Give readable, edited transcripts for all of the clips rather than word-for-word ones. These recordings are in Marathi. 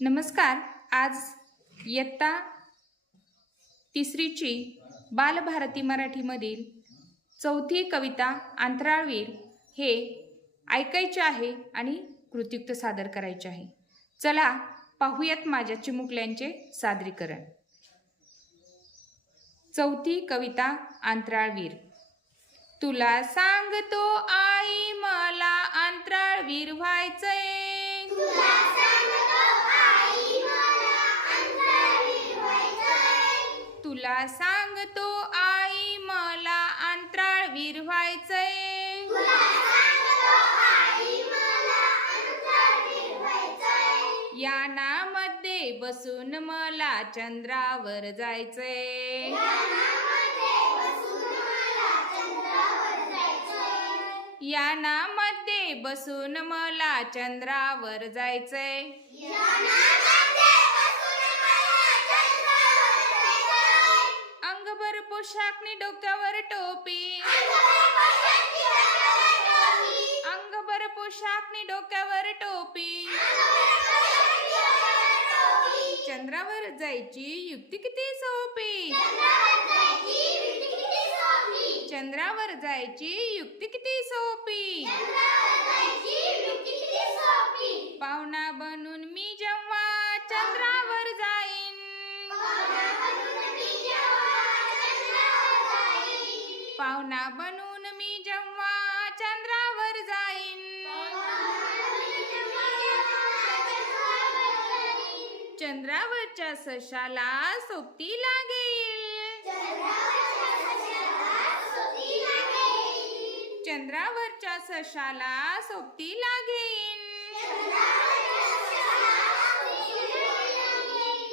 नमस्कार. आज इयत्ता तिसरीची बालभारती मराठीमधील चौथी कविता अंतराळवीर हे ऐकायचे आहे आणि कृत्युक्त सादर करायचे आहे. चला पाहूयात माझ्या चिमुकल्यांचे सादरीकरण. चौथी कविता अंतराळवीर. तुला सांगतो आई मला अंतराळवीर व्हायचंय. तुला सांगतो आई मला अंतराळवीर व्हायचंय. यानामध्ये बसून मला चंद्रावर जायचंय. यानामध्ये बसून मला चंद्रावर जायचंय. अंगभर पोशाखनी डोक्यावर टोपी. अंगभर पोशाखनी डोक्यावर टोपी. चंद्रावर जायची युक्ती किती सोपी. चंद्रावर जायची युक्ती किती सोपी. पाहुणा बनून मी जेव्हा चंद्रावर जाईन. पाहुणा बनून मी जेव्हा चंद्रावर जाईन. चंद्रावरच्या सशाला सोबती लागेल. चंद्रावरच्या सशाला सोबती लागेल.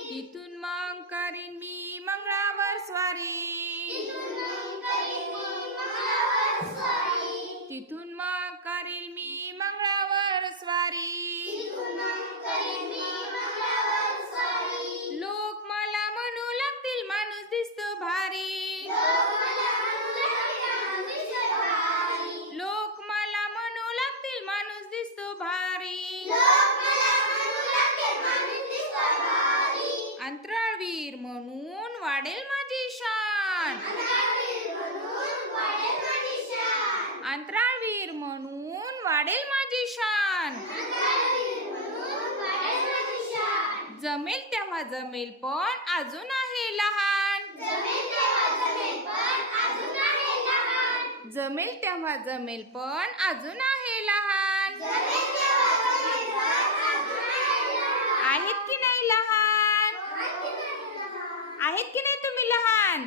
तिथून मग करीन मी मंगळावर स्वारी. तिथून मग करील मी मंगळावर स्वारी. लोक मला म्हणू लागतील माणूस दिसतो भारी. लोक मला म्हणू लागतील माणूस दिसतो भारी. अंतराळवीर म्हणून वाढेल माझी शान. अंतराळवीर म्हणून वाढेल माझी शान. जमेल तेव्हा जमेल पण अजून आहे लहान. जमेल तेव्हा जमेल पण अजून आहे लहान. आहेत की नाही लहान. आहेत की नाही तुम्ही लहान.